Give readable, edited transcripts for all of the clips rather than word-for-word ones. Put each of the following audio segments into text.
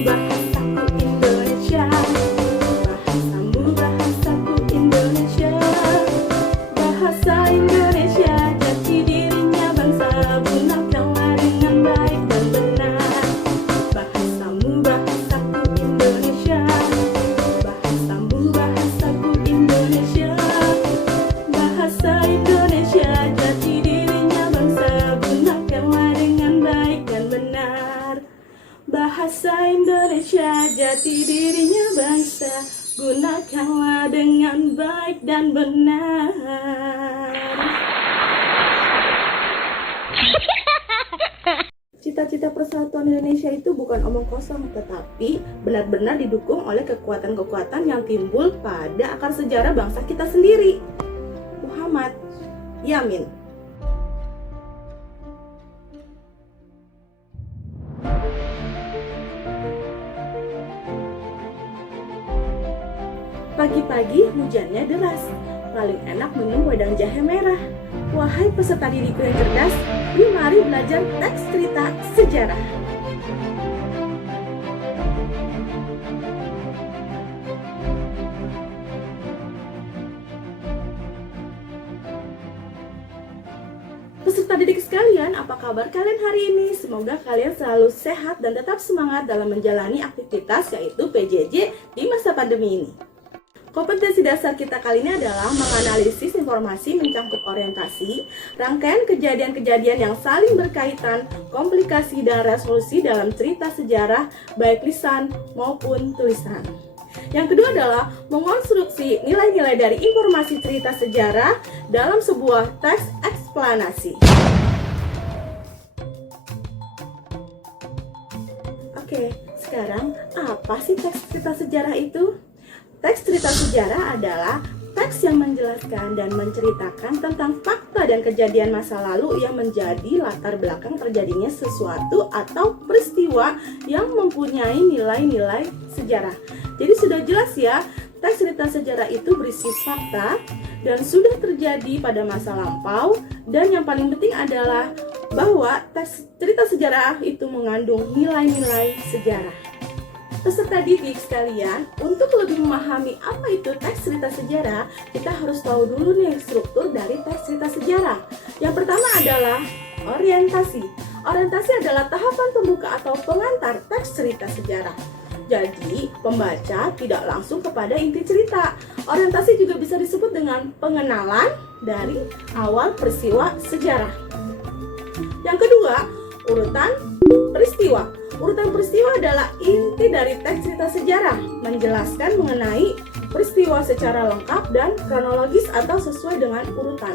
bahasaku Indonesia. Bahasamu bahasaku Indonesia. Bahasa Indonesia jati dirinya bangsa, gunakanlah dengan baik dan benar. Bahasamu bahasaku Indonesia. Bahasamu bahasaku Indonesia. Bahasa Indonesia jati dirinya bangsa, gunakanlah dengan baik dan benar. Bahasa Indonesia jati dirinya bangsa, gunakanlah dengan baik dan benar. Cita-cita persatuan Indonesia itu bukan omong kosong, tetapi benar-benar didukung oleh kekuatan-kekuatan yang timbul pada akar sejarah bangsa kita sendiri. Muhammad Yamin. Pagi-pagi hujannya deras, paling enak minum wedang jahe merah. Wahai peserta didikku yang cerdas, yuk mari belajar teks cerita sejarah. Peserta didik sekalian, apa kabar kalian hari ini? Semoga kalian selalu sehat dan tetap semangat dalam menjalani aktivitas yaitu PJJ di masa pandemi ini. Kompetensi dasar kita kali ini adalah menganalisis informasi mencangkup orientasi, rangkaian kejadian-kejadian yang saling berkaitan, komplikasi dan resolusi dalam cerita sejarah, baik lisan maupun tulisan. Yang kedua adalah mengonstruksi nilai-nilai dari informasi cerita sejarah dalam sebuah teks eksplanasi. Oke, sekarang apa sih teks cerita sejarah itu? Teks cerita sejarah adalah teks yang menjelaskan dan menceritakan tentang fakta dan kejadian masa lalu yang menjadi latar belakang terjadinya sesuatu atau peristiwa yang mempunyai nilai-nilai sejarah. Jadi sudah jelas ya, teks cerita sejarah itu berisi fakta dan sudah terjadi pada masa lampau, dan yang paling penting adalah bahwa teks cerita sejarah itu mengandung nilai-nilai sejarah. Peserta didik sekalian, untuk lebih memahami apa itu teks cerita sejarah, kita harus tahu dulu nih struktur dari teks cerita sejarah. Yang pertama adalah orientasi. Orientasi adalah tahapan pembuka atau pengantar teks cerita sejarah. Jadi, pembaca tidak langsung kepada inti cerita. Orientasi juga bisa disebut dengan pengenalan dari awal peristiwa sejarah. Yang kedua, urutan peristiwa. Urutan peristiwa adalah inti dari teks cerita sejarah, menjelaskan mengenai peristiwa secara lengkap dan kronologis atau sesuai dengan urutan.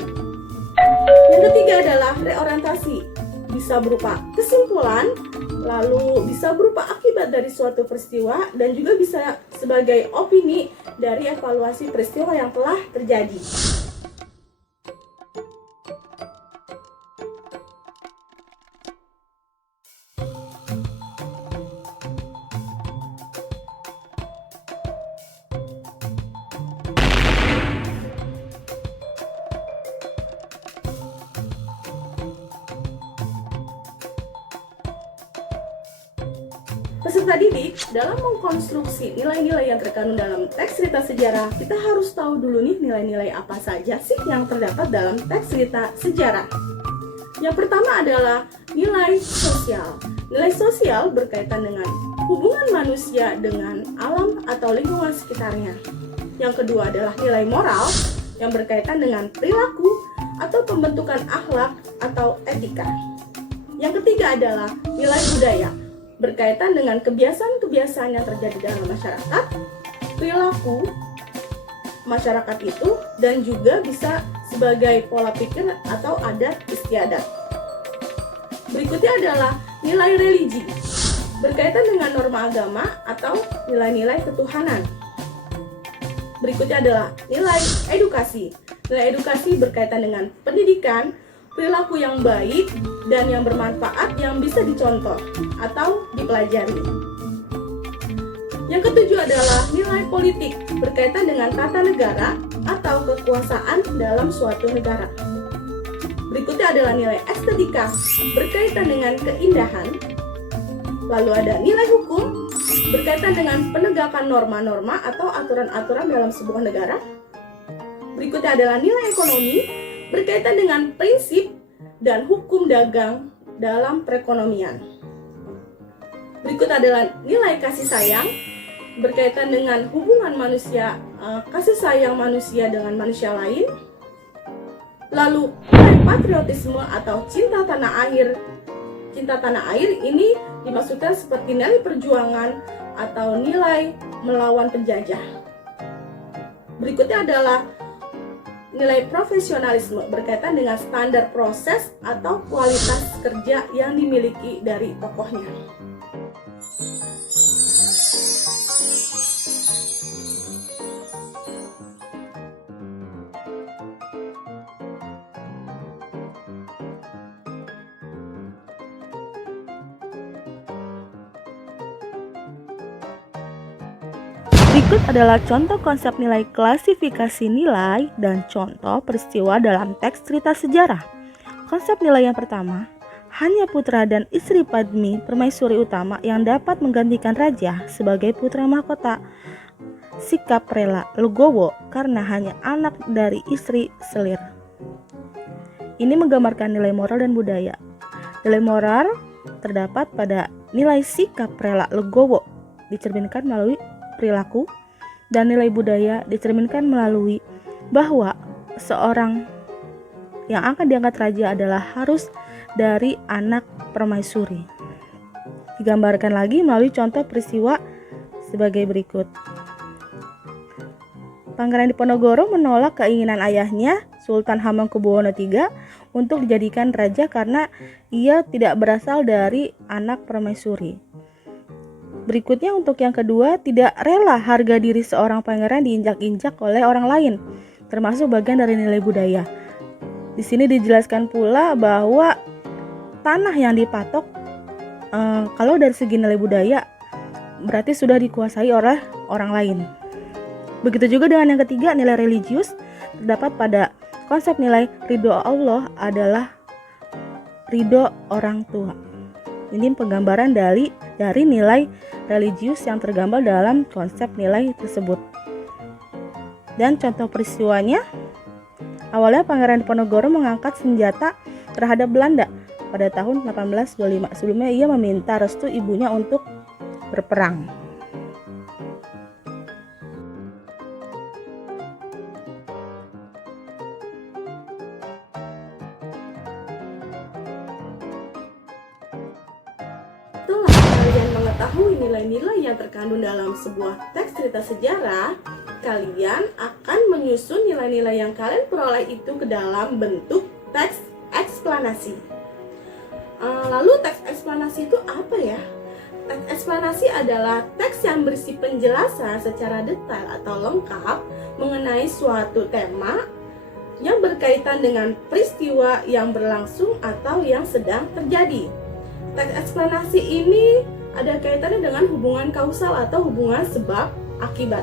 Yang ketiga adalah reorientasi. Bisa berupa kesimpulan, lalu bisa berupa akibat dari suatu peristiwa, dan juga bisa sebagai opini dari evaluasi peristiwa yang telah terjadi. Peserta didik, dalam mengkonstruksi nilai-nilai yang terkandung dalam teks cerita sejarah, kita harus tahu dulu nih nilai-nilai apa saja sih yang terdapat dalam teks cerita sejarah. Yang pertama adalah nilai sosial. Nilai sosial berkaitan dengan hubungan manusia dengan alam atau lingkungan sekitarnya. Yang kedua adalah nilai moral yang berkaitan dengan perilaku atau pembentukan akhlak atau etika. Yang ketiga adalah nilai budaya, berkaitan dengan kebiasaan-kebiasaan yang terjadi dalam masyarakat, perilaku masyarakat itu, dan juga bisa sebagai pola pikir atau adat istiadat. Berikutnya adalah nilai religi, berkaitan dengan norma agama atau nilai-nilai ketuhanan. Berikutnya adalah nilai edukasi. Nilai edukasi berkaitan dengan pendidikan, perilaku yang baik dan yang bermanfaat yang bisa dicontoh atau dipelajari. Yang ketujuh adalah nilai politik, berkaitan dengan tata negara atau kekuasaan dalam suatu negara. Berikutnya adalah nilai estetika, berkaitan dengan keindahan. Lalu ada nilai hukum, berkaitan dengan penegakan norma-norma atau aturan-aturan dalam sebuah negara. Berikutnya adalah nilai ekonomi, berkaitan dengan prinsip dan hukum dagang dalam perekonomian. Berikut adalah nilai kasih sayang, berkaitan dengan hubungan manusia, kasih sayang manusia dengan manusia lain. Lalu nilai patriotisme atau cinta tanah air. Cinta tanah air ini dimaksudkan seperti nilai perjuangan atau nilai melawan penjajah. Berikutnya adalah nilai profesionalisme, berkaitan dengan standar proses atau kualitas kerja yang dimiliki dari tokohnya. Berikut adalah contoh konsep nilai klasifikasi nilai dan contoh peristiwa dalam teks cerita sejarah. Konsep nilai yang pertama, hanya putra dan istri Padmi, permaisuri utama yang dapat menggantikan raja sebagai putra mahkota. Sikap rela Legowo karena hanya anak dari istri Selir. Ini menggambarkan nilai moral dan budaya. Nilai moral terdapat pada nilai sikap rela Legowo, dicerminkan melalui perilaku, dan nilai budaya dicerminkan melalui bahwa seorang yang akan diangkat raja adalah harus dari anak permaisuri. Digambarkan lagi melalui contoh peristiwa sebagai berikut. Pangeran Diponegoro menolak keinginan ayahnya, Sultan Hamengkubuwono III, untuk dijadikan raja karena ia tidak berasal dari anak permaisuri. Berikutnya untuk yang kedua, tidak rela harga diri seorang pangeran diinjak-injak oleh orang lain, termasuk bagian dari nilai budaya. Di sini dijelaskan pula bahwa tanah yang dipatok, kalau dari segi nilai budaya, berarti sudah dikuasai oleh orang lain. Begitu juga dengan yang ketiga, nilai religius terdapat pada konsep nilai ridho Allah adalah ridho orang tua. Ini penggambaran dari nilai religius yang tergambar dalam konsep nilai tersebut. Dan contoh peristiwanya, awalnya Pangeran Diponegoro mengangkat senjata terhadap Belanda pada tahun 1825. Sebelumnya ia meminta restu ibunya untuk berperang. Setelah kalian mengetahui nilai-nilai yang terkandung dalam sebuah teks cerita sejarah, kalian akan menyusun nilai-nilai yang kalian peroleh itu ke dalam bentuk teks eksplanasi. Lalu teks eksplanasi itu apa ya? Teks eksplanasi adalah teks yang berisi penjelasan secara detail atau lengkap mengenai suatu tema yang berkaitan dengan peristiwa yang berlangsung atau yang sedang terjadi. Teks eksplanasi ini ada kaitannya dengan hubungan kausal atau hubungan sebab akibat.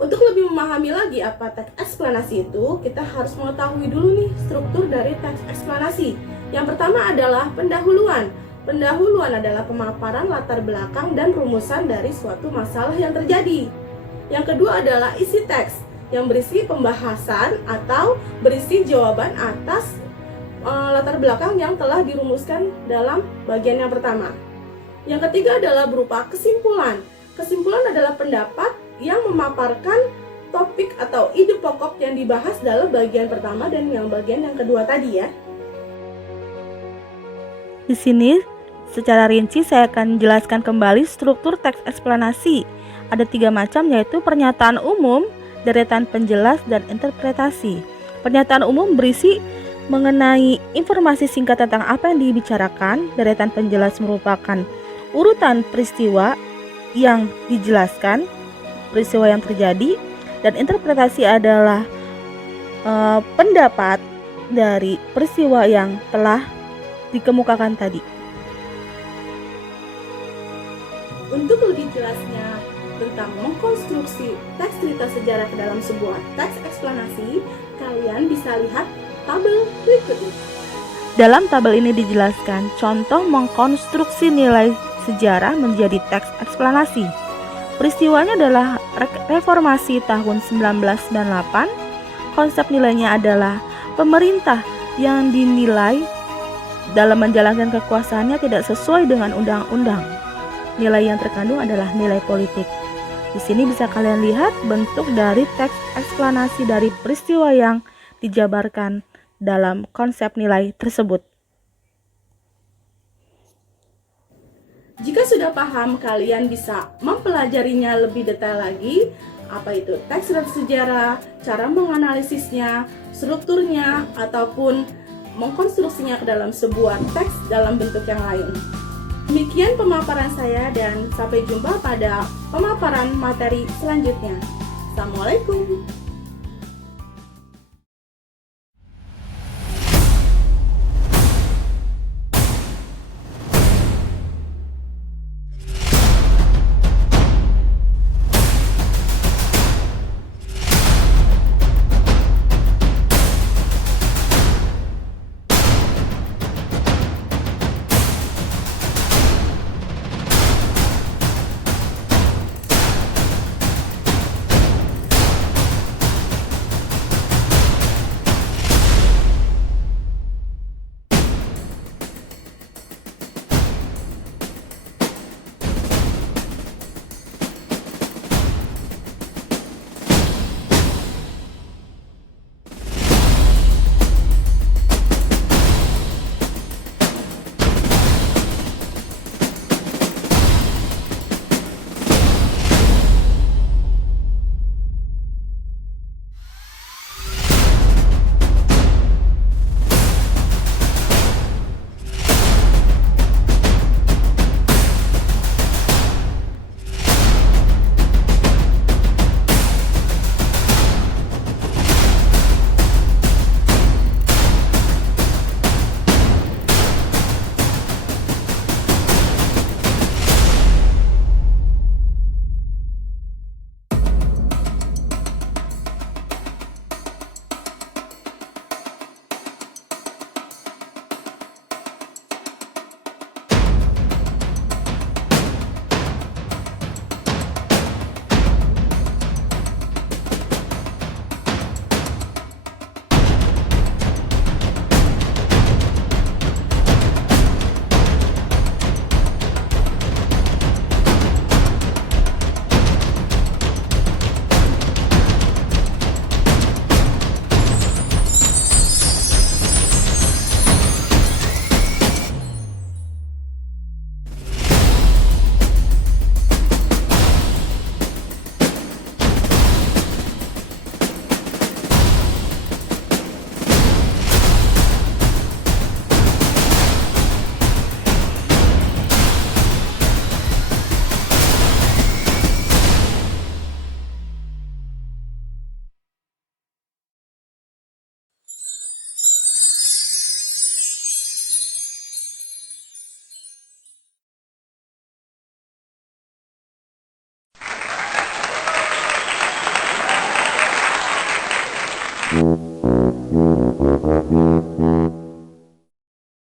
Untuk lebih memahami lagi apa teks eksplanasi itu, kita harus mengetahui dulu nih struktur dari teks eksplanasi. Yang pertama adalah pendahuluan. Pendahuluan adalah pemaparan latar belakang dan rumusan dari suatu masalah yang terjadi. Yang kedua adalah isi teks yang berisi pembahasan atau berisi jawaban atas latar belakang yang telah dirumuskan dalam bagian yang pertama. Yang ketiga adalah berupa kesimpulan. Kesimpulan adalah pendapat yang memaparkan topik atau ide pokok yang dibahas dalam bagian pertama dan yang bagian yang kedua tadi ya. Di sini secara rinci saya akan jelaskan kembali struktur teks eksplanasi. Ada 3 macam, yaitu pernyataan umum, deretan penjelas, dan interpretasi. Pernyataan umum berisi mengenai informasi singkat tentang apa yang dibicarakan. Deretan penjelas merupakan urutan peristiwa yang dijelaskan, peristiwa yang terjadi, dan interpretasi adalah pendapat dari peristiwa yang telah dikemukakan tadi. Untuk lebih jelasnya tentang mengkonstruksi teks cerita sejarah ke dalam sebuah teks eksplanasi, kalian bisa lihat tabel berikut ini. Dalam tabel ini dijelaskan contoh mengkonstruksi nilai sejarah menjadi teks eksplanasi. Peristiwanya adalah reformasi tahun 1998. Konsep nilainya adalah pemerintah yang dinilai dalam menjalankan kekuasaannya tidak sesuai dengan undang-undang. Nilai yang terkandung adalah nilai politik. Di sini bisa kalian lihat bentuk dari teks eksplanasi dari peristiwa yang dijabarkan dalam konsep nilai tersebut. Jika sudah paham, kalian bisa mempelajarinya lebih detail lagi. Apa itu teks sejarah, cara menganalisisnya, strukturnya, ataupun mengkonstruksinya ke dalam sebuah teks dalam bentuk yang lain. Demikian pemaparan saya dan sampai jumpa pada pemaparan materi selanjutnya. Assalamualaikum.